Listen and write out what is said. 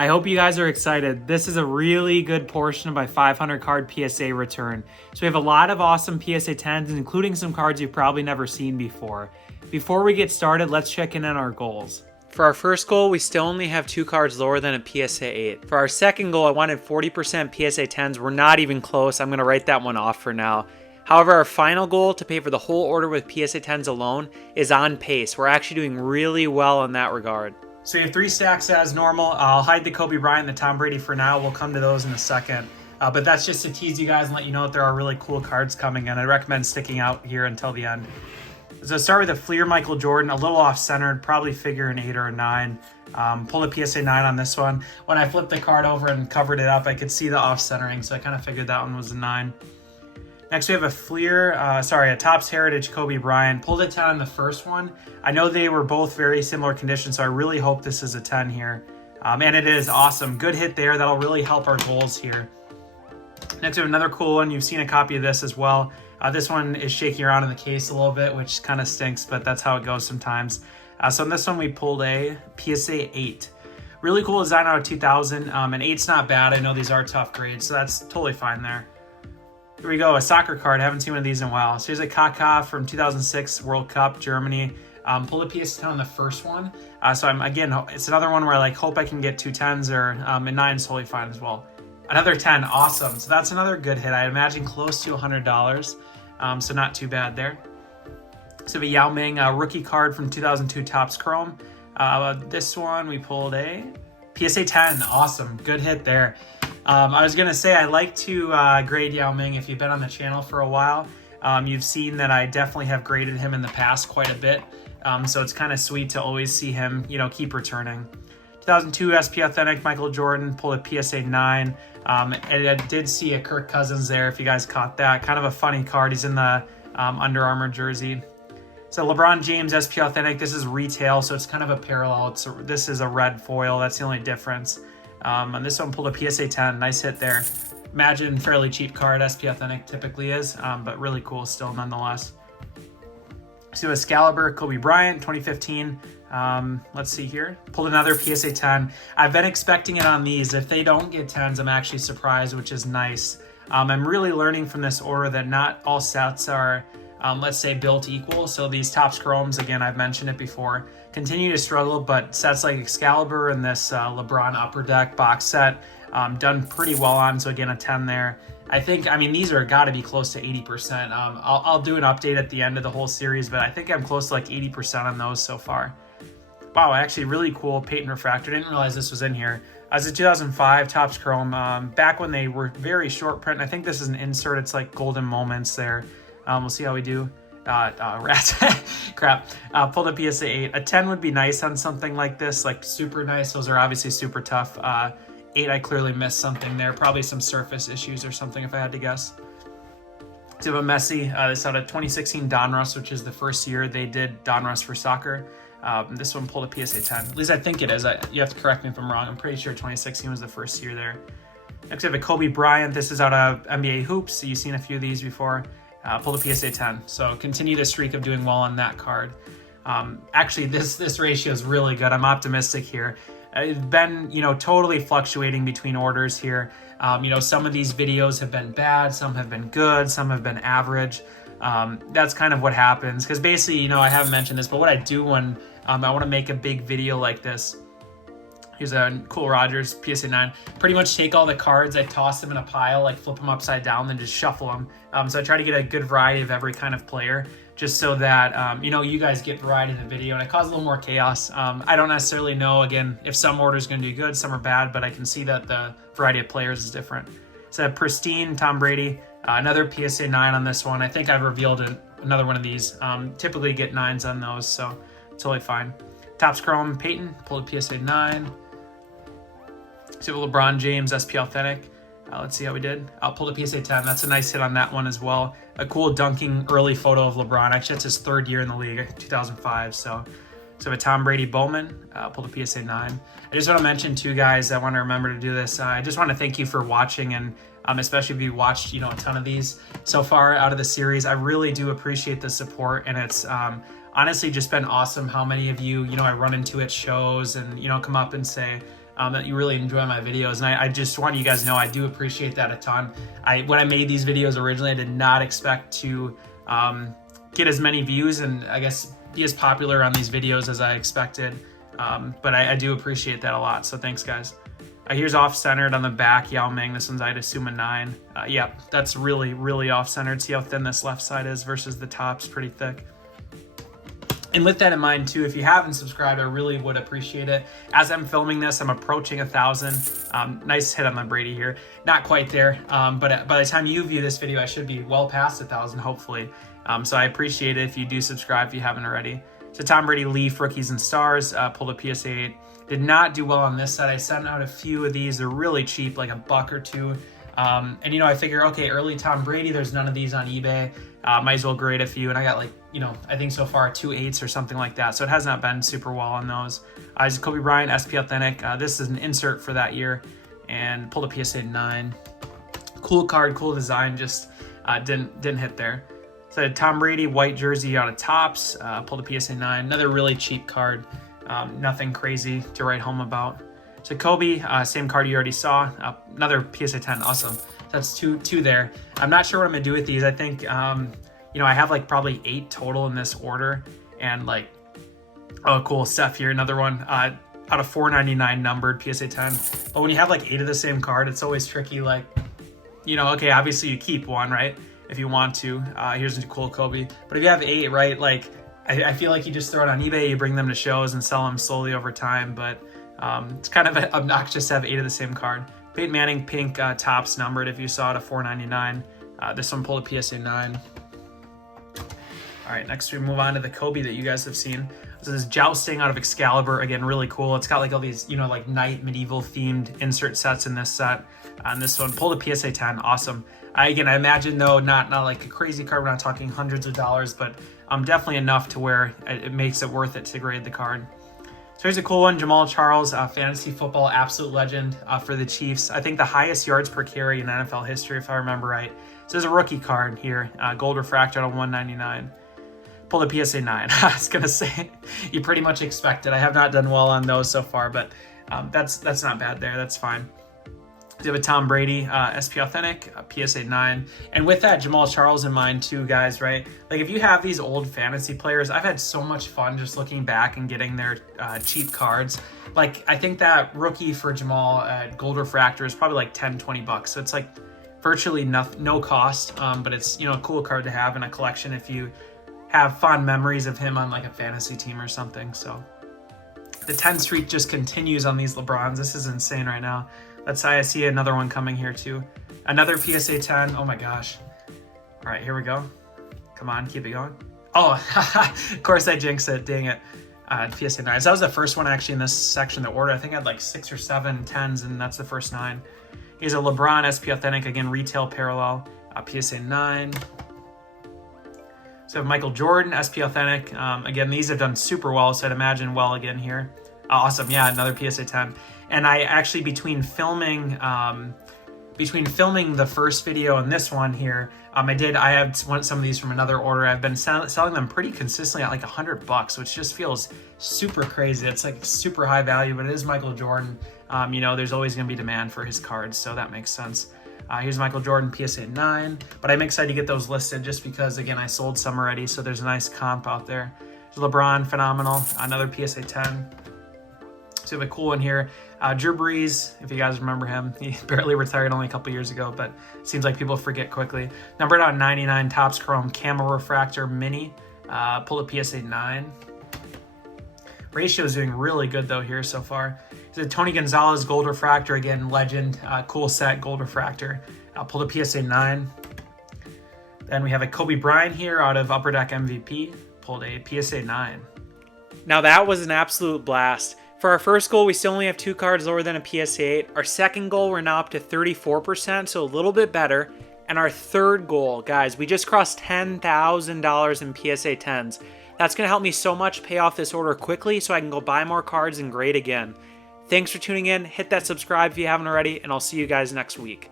I hope you guys are excited. This is a really good portion of my 500 card PSA return. So we have a lot of awesome PSA 10s, including some cards you've probably never seen before. Before we get started, let's check in on our goals. For our first goal, we still only have 2 cards lower than a PSA 8. For our second goal, I wanted 40% PSA 10s. We're not even close. I'm going to write that one off for now. However, our final goal to pay for the whole order with PSA 10s alone is on pace. We're actually doing really well in that regard. So you have 3 stacks as normal. I'll hide the Kobe Bryant and the Tom Brady for now. We'll come to those in a second. But that's just to tease you guys and let you know that there are really cool cards coming in. I recommend sticking out here until the end. So start with a Fleer Michael Jordan, a little off-centered, probably figure an 8 or a 9. Pull a PSA 9 on this one. When I flipped the card over and covered it up, I could see the off-centering, so I kind of figured that one was a 9. Next, we have a Topps Heritage Kobe Bryant. Pulled a 10 on the first one. I know they were both very similar conditions, so I really hope this is a 10 here. And it is awesome. Good hit there. That'll really help our goals here. Next, we have another cool one. You've seen a copy of this as well. This one is shaking around in the case a little bit, which kind of stinks, but that's how it goes sometimes. So in this one, we pulled a PSA 8. Really cool design out of 2000. And 8's not bad. I know these are tough grades, so that's totally fine there. Here we go, a soccer card. I haven't seen one of these in a while. So here's a Kaká from 2006 World Cup, Germany. Pulled a PSA 10 on the first one. It's another one where I hope I can get 2 10s or a 9's totally fine as well. Another 10, awesome. So that's another good hit. I imagine close to $100. So not too bad there. So the Yao Ming rookie card from 2002 Topps Chrome. This one we pulled a PSA 10, awesome, good hit there. I was gonna say I like to grade Yao Ming. If you've been on the channel for a while, you've seen that I definitely have graded him in the past quite a bit. So it's kind of sweet to always see him, keep returning. 2002 SP Authentic Michael Jordan, pulled a PSA 9. And I did see a Kirk Cousins there, if you guys caught that. Kind of a funny card. He's in the Under Armour jersey. So LeBron James SP Authentic. This is retail, so it's kind of a parallel. This is a red foil. That's the only difference. And this one pulled a PSA 10. Nice hit there. Imagine fairly cheap card SP Authentic typically is, but really cool still nonetheless. So Excalibur, Kobe Bryant, 2015. Let's see here. Pulled another PSA 10. I've been expecting it on these. If they don't get 10s, I'm actually surprised, which is nice. I'm really learning from this order that not all sets are, let's say, built equal. So these Topps Chromes, again, I've mentioned it before, continue to struggle, but sets like Excalibur and this LeBron Upper Deck box set, done pretty well on. So again, a 10 there. These are got to be close to 80%. I'll do an update at the end of the whole series, but I think I'm close to like 80% on those so far. Wow, actually really cool Peyton Refractor. Didn't realize this was in here. As a 2005 Topps Chrome, back when they were very short print. I think this is an insert. It's like golden moments there. We'll see how we do. Rats. Crap. Pulled a PSA 8. A 10 would be nice on something like this, like super nice. Those are obviously super tough. 8, I clearly missed something there. Probably some surface issues or something if I had to guess. So a Messi. This out of 2016 Donruss, which is the first year they did Donruss for soccer. This one pulled a PSA 10. At least I think it is. You have to correct me if I'm wrong. I'm pretty sure 2016 was the first year there. Next, we have a Kobe Bryant. This is out of NBA Hoops. So you've seen a few of these before. Pulled a PSA 10. So continue the streak of doing well on that card. Actually, this ratio is really good. I'm optimistic here. It's been, totally fluctuating between orders here. Some of these videos have been bad. Some have been good. Some have been average. That's kind of what happens. Because basically, I haven't mentioned this, but what I do when I want to make a big video like this, here's a Cool Rogers PSA 9. Pretty much take all the cards, I toss them in a pile, like flip them upside down, then just shuffle them. So I try to get a good variety of every kind of player, just so that, you guys get variety in the video, and it causes a little more chaos. I don't necessarily know, again, if some order is going to do good, some are bad, but I can see that the variety of players is different. So a pristine Tom Brady, another PSA 9 on this one. I think I've revealed another one of these. Typically get 9s on those, so totally fine. Topps Chrome Peyton, pulled a PSA 9. So LeBron James SP Authentic. Let's see how we did. I'll pull the PSA 10. That's a nice hit on that one as well. A cool dunking early photo of LeBron. Actually, that's his 3rd year in the league, 2005. So a Tom Brady Bowman. Pulled a PSA 9. I just want to mention too, guys, I want to remember to do this. I just want to thank you for watching, and especially if you watched, a ton of these so far out of the series. I really do appreciate the support, and it's honestly just been awesome how many of you, I run into at shows and, come up and say, that you really enjoy my videos. And I just want you guys to know I do appreciate that a ton. When I made these videos originally, I did not expect to get as many views and I guess be as popular on these videos as I expected. But I do appreciate that a lot. So thanks, guys. Here's off-centered on the back, Yao Ming. This one's, I'd assume, a 9. Yep, that's really, really off-centered. See how thin this left side is versus the top's pretty thick. And with that in mind, too, if you haven't subscribed, I really would appreciate it. As I'm filming this, I'm approaching 1,000. Nice hit on the Brady here. Not quite there, but by the time you view this video, I should be well past 1,000, hopefully. So I appreciate it if you do subscribe if you haven't already. So Tom Brady Leaf Rookies and Stars, pulled a PSA 8. Did not do well on this side. I sent out a few of these. They're really cheap, like $1 or $2. And, you know, I figure, okay, early Tom Brady, there's none of these on eBay. Might as well grade a few. And I got like, you know, I think so far 2 8s or something like that. So it has not been super well on those. This is Kobe Bryant, SP Authentic. This is an insert for that year. And pulled a PSA 9. Cool card, cool design, just didn't hit there. So Tom Brady, white jersey out of Topps. Pulled a PSA 9. Another really cheap card. Nothing crazy to write home about. So Kobe, same card you already saw. Another PSA 10, awesome. That's two there. I'm not sure what I'm gonna do with these. I think, you know, I have like probably 8 total in this order. And like, oh cool, Steph here, another one. Out of 499 numbered PSA 10. But when you have like 8 of the same card, it's always tricky. Like, you know, okay, obviously you keep one, right? If you want to. Here's a cool Kobe. But if you have 8, right, like, I feel like you just throw it on eBay, you bring them to shows and sell them slowly over time, but it's kind of obnoxious to have 8 of the same card. Peyton Manning, pink Topps numbered if you saw it at $4.99. This one pulled a PSA 9. All right, next we move on to the Kobe that you guys have seen. So this is Jousting out of Excalibur, again, really cool. It's got like all these, you know, like knight medieval themed insert sets in this set. And this one pulled a PSA 10, awesome. Again, I imagine though, not like a crazy card, we're not talking hundreds of dollars, but definitely enough to where it makes it worth it to grade the card. So here's a cool one, Jamal Charles, fantasy football absolute legend for the Chiefs. I think the highest yards per carry in NFL history, if I remember right. So there's a rookie card here, gold refractor on 199. Pulled a PSA 9. I was gonna say, you pretty much expect it. I have not done well on those so far, but that's not bad there. That's fine. We have a Tom Brady SP Authentic, PSA 9. And with that Jamal Charles in mind too, guys, right? Like if you have these old fantasy players, I've had so much fun just looking back and getting their cheap cards. Like I think that rookie for Jamal gold refractor is probably like 10, 20 bucks. So it's like virtually no cost, but it's, you know, a cool card to have in a collection if you have fond memories of him on like a fantasy team or something. So the 10 streak just continues on these LeBrons. This is insane right now. Let's say I see another one coming here too. Another PSA 10. Oh my gosh. All right, here we go. Come on, keep it going. Oh, of course I jinxed it. Dang it. PSA 9. So that was the first one actually in this section of the order. I think I had like 6 or 7 10s, and that's the first 9. Here's a LeBron SP Authentic, again, retail parallel, PSA 9. So I have Michael Jordan SP Authentic. Again, these have done super well, so I'd imagine well again here. Awesome, yeah, another PSA 10. And I actually, between filming the first video and this one here, I have some of these from another order. I've been selling them pretty consistently at like $100, which just feels super crazy. It's like super high value, but it is Michael Jordan. You know, there's always gonna be demand for his cards, so that makes sense. Here's Michael Jordan, PSA 9. But I'm excited to get those listed just because, again, I sold some already, so there's a nice comp out there. There's LeBron, phenomenal. Another PSA 10. So we have a cool one here. Drew Brees, if you guys remember him, he barely retired only a couple years ago, but it seems like people forget quickly. Numbered out 99, Topps Chrome, Camel Refractor Mini. Pulled a PSA 9. Ratio is doing really good though here so far. It's a Tony Gonzalez Gold Refractor, again, legend, cool set, Gold Refractor. Pulled a PSA 9. Then we have a Kobe Bryant here out of Upper Deck MVP. Pulled a PSA 9. Now that was an absolute blast. For our first goal, we still only have 2 cards lower than a PSA 8. Our second goal, we're now up to 34%, so a little bit better. And our third goal, guys, we just crossed $10,000 in PSA 10s. That's going to help me so much pay off this order quickly so I can go buy more cards and grade again. Thanks for tuning in. Hit that subscribe if you haven't already, and I'll see you guys next week.